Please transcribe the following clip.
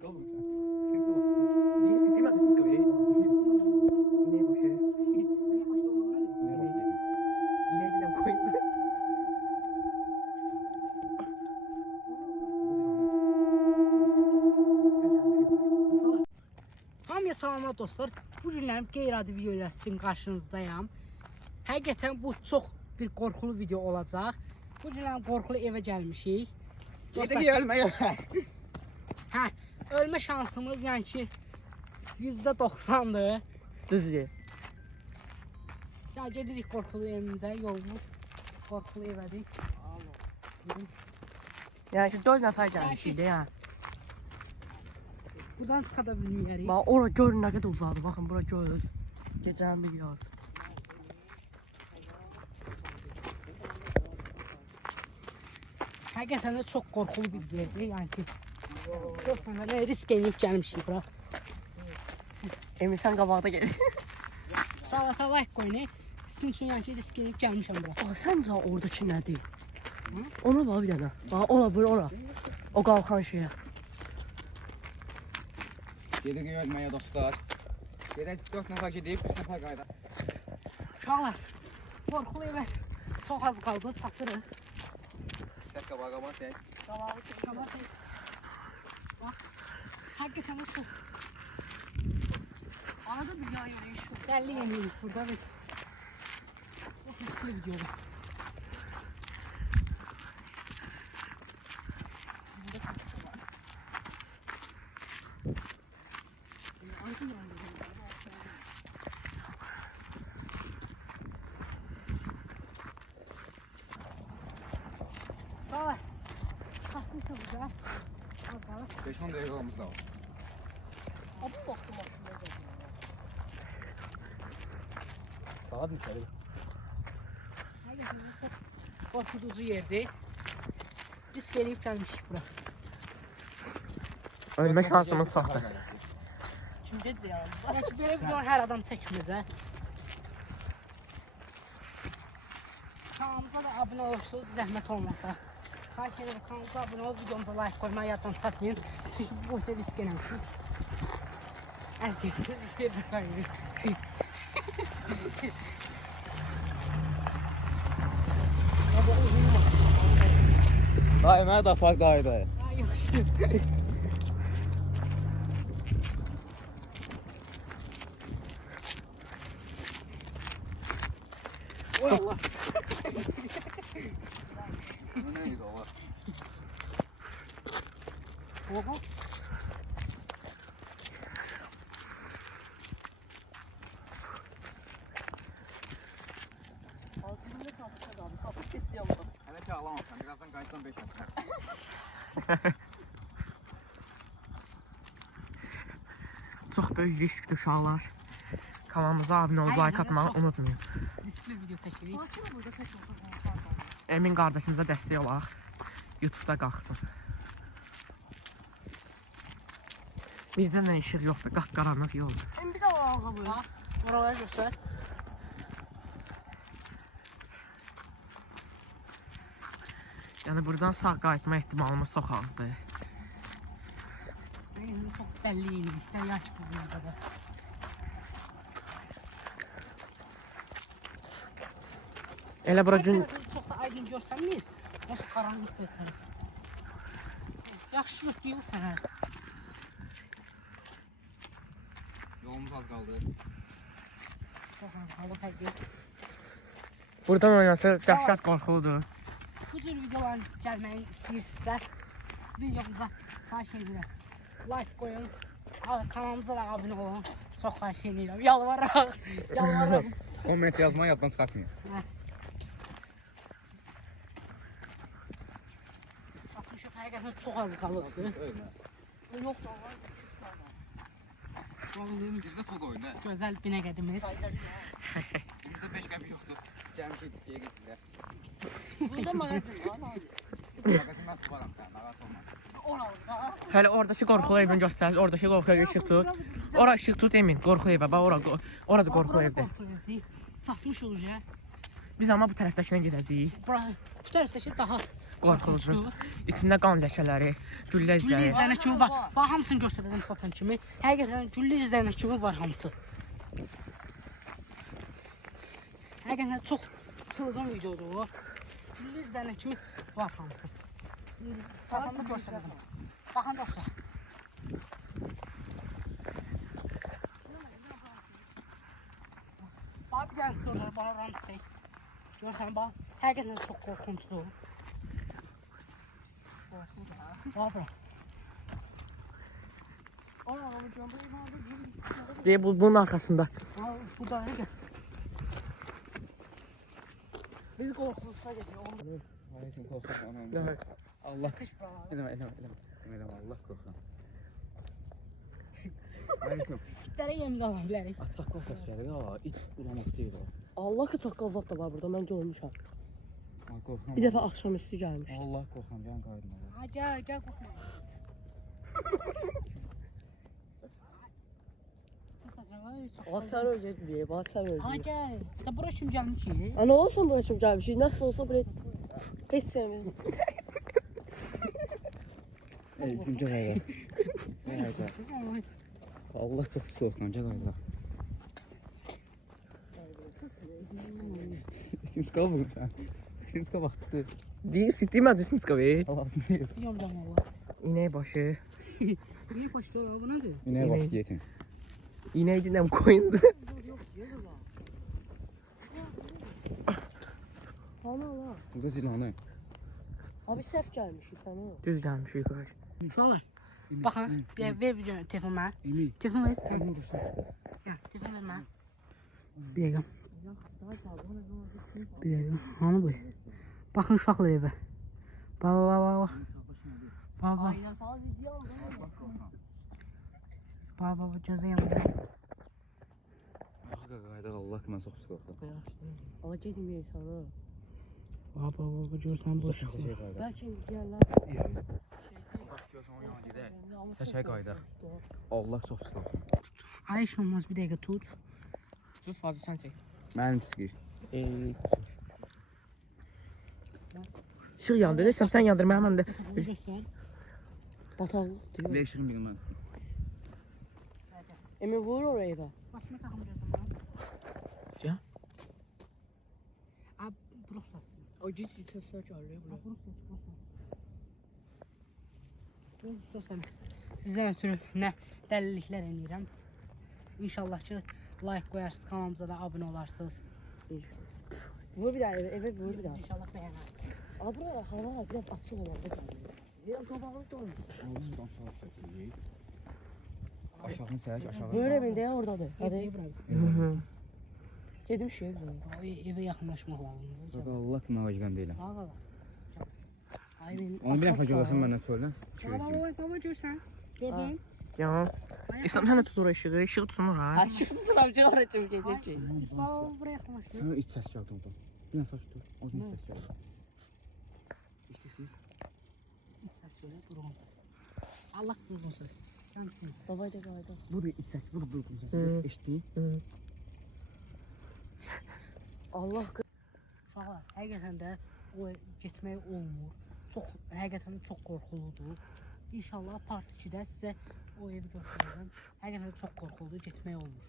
Skål. Değil siktir mi? Skål. İneği boş yere. İneği giden koyun. Hamıya salamlar dostlar. Bu günlərim qeyri-adi video ilə sizin qarşınızdayam. Həqiqətən bu çox bir qorxulu video olacaq. Bu günlərim qorxulu evə gəlmişik. Gedik ölmeye. Hə, ölmə şansımız yəni ki %90'dır. Düzdür. Ya gedirik qorxulu evimizə, yolumuz qorxulu evədir. Yani şu 4 nəfər gəlmişik də ya. Buradan çıxa da bilməyərik. Bax ora gör nə qədər uzadı. Baxın bura gör. Gecənin bir yaz. Həqiqətən də çox qorxulu bir yerdir. Yəni ki, qorxmadan risk eləyib gəlmişik bura. Emin sən qabaqda gel. Şalata like qoyun. Sizin üçün yəni ki, risk eləyib gəlmişəm bura. Aa səncə oradakı nədir? Ona bax bir dənə. Bax ora vur ora. O qalxan şeyə. Gedik ölmeye dostlar. Gerek 4 nəfər gedib 3 nəfər qayıdaq. Uşaqlar, qorxulu evə çox az qaldı, çatırıq. Çək qabağa qabağa çək. Qabağa çək. Bax, həqiqətən də çox. Arada bir yan yürüyüş yok. Dəlli yeniyirik burada biz. Çok riskli videodur. Sağ ol. Kalkmış olacak. 5-10 dəqiqə olmuş da. Abi baktım aslında. Saat neçədir? Qorxuducu yerdir. Risk eləyib gəlmişik bura. Ölmə şansımız çoxdur. Kimdə ziyan? Yəni ki, belə video hər adam çəkmir də. Kanalımıza da abunə olursunuz, zəhmət olmasa. Xahiş edirəm, kanalımıza abunə olub, videomuza like qoymayı yaddan satmayın. Çünki bu boyda risk eləmişik. Əziyyətiniz yerdə qayırır. Dayı mənə də aparq dayı dayı. Ay yoxsa. Oy Allah. Bu nə idi ola? Oha. Altında sapık abi, sapık kesiyor bu. Hələ ki ağlamamışam, birazdan qayıtsan 5 nəfər. Çox böyük riskdir uşaqlar. Kanalımıza abunə olub like atmağı unutmayın. Riskli video çəkirik. Emin qardaşımıza dəstək olaq. YouTube'da qalxsın. Bizdən də işıq yoxdur, qapqaranlıq yoldur. Bir də o ağa bu. Bax, buraları göstər. Yəni buradan sağ qayıtma ehtimalımız çox azdır. İndi çox dəlli yenirik də, yaş bu burada da. Elə bura gün Çox da aydın görsənmir. Yoxsa qaranlıq tərəf. Yaxşı yox deyil sənə. Yolumuz az qaldı. Çox az qalıb həqiqət. buradan oynasa dəhşət qorxuludur. Bu cür videoların gəlməyi istəyirsinizsə, videomuza xahiş edirəm. Like qoyun, kanalımıza da abunə olun. Çox xahiş edirəm. Yalvaraq, yalvaraq. Komment yazmayı yaddan çıxartmayın. Baxmışıq, həqiqətən çox az qalıbdır. Ölmə. Yox da var. Bizdə pul qoyun da. Gözəl binəqədimiz. Bizdə 5 qəpik yoxdur. Gəlmişik deyə getdilər. Burada mağazin var. Mağazin mən tuturam sən, narahat olma. Hələ oradakı qorxulu evini göstərir, oradakı qorxulu evi işıq tut. Ora işıq tut Emin, qorxulu evə, bax orada qorxulu evdir. Çatmışıq uca. Biz amma bu tərəfdəkinə gedəcəyik. Bura, bu tərəfdəki daha qorxuludur. İçində qan ləkələri, güllə Güllə izləri. izlənə kimi var. Bax hamısını göstərəcəm satan kimi. Həqiqətən güllə izlənə kimi var hamısı. Həqiqətən çox çılğın videodur o. Güllə izlənə kimi var hamısı. Satanda göstərəcəm. Baxın dostlar. Bax bir dənə sorular bana ram çək. Görsən bax, həqiqətən çox qorxunçdur. Bax bura. Deyə bunun arxasında. Bu da ne? Bir korkulsa geliyor. Aleyküm korkak anam. Evet. Allah Ateş buralar. eleme. Allah korkak. Aleyküm. Kitlere yemin alabilirim. Açsakla ses gelir ha. İç ulamak istəyir o. Allah ki çaqqal zat da var burada, mən görmüşəm. Ay korkam. Bir dəfə axşamüstü gəlmiş. Allah korkam can qaydım. Ha gel korkma. Sən öldürməyib, sən Ha öldürməyib. gel. Da bura kim gelmiş ki? Ana olsun bura kim gəlmiş, nəsə olsa belə heç sevmir. Ey isimce qayda. Allah çok pis korkam can qayda. İsimska vurur sen. İsimska baktı. Deyir, istəyirəm Simska ver. Allah'ım diyor. Biliyorum ben valla. İnək başı. Niye koştu o bu nedir? Yine Yine- bak yetin. İnək dinəm koyundu. Ana la. Bu da zilanı. Abi səhv gəlmişik sənə. Düz gəlmişik qardaş. Şöyle. Bakın bir ver video telefon ver. Emin. Telefon ver. Emin dostum. Gel telefon ver bana. Bir dakika. Bir dakika. Hani bu? Bakın uşaqlar evə. Bak. Bak. Bak gözün yanında. Ayağa qayda Allah ki mən çox pis qorxdum. Ala getməyək sənə. Bak görsən bu uşaqlar. Səşək qayda. Bəlkə gələr. Bax görsən o yana gedək. Səşək qayda. Allah çox pis qorxdum. Ay iş olmaz bir dakika tut. Sus fazla sən çək. Mənim sikir. İşıq yandırır, sən yandırmaya mən də Telefonu göster. bataqlıq deyir. Ver işığın birini mən. Emin vurur oraya da. Başına takım gözüm lan. Ya. Abi buruk satsın. O git səslər çağırıyor bura. Buruk satsın. Sizdən ötürü nə dəliliklər eləyirəm. İnşallah ki like qoyarsınız, kanalımıza da abunə olarsınız. Vur bir daha eve vur bir daha. İnşallah bəyənərsiniz. Abi bura hava biraz açıq olanda qalıyor. Ya qabağını görmür. Allah'ım aşağı çəkir. Aşağını sək, aşağı. Böyle evində ya oradadır. Hadi. Hadi. Gedim şey bu. Evə yaxınlaşmaq lazımdır. Allah ki mən vacigən deyiləm. Baba. Ay benim. Onu bir dəfə görsən məndən söylə. Baba görsən. Gördün? Ya. İslam sən də tutur ışığı, ışığı tutmur ha. Aşıq tuturam ki oraya çabuk gedəcək. Baba buraya yaxınlaşdı. Sana iç səs gəldi ondan. Bir dəfə saç dur. O iç səs gəldi. İştəsiz. İç səs söyle, durğun. Allah durğun söz. Sən düşün. Davay da qayda. Bu da iç səs, bu da durğun səs. Hı. Eşitdin? Allah Uşaqlar, həqiqətən də o getmək olmur. Həqiqətən də çox qorxuludur. İnşallah part 2-də sizə o evi göstərəcəm. Həqiqətən də çox qorxuludur, getmək olmur.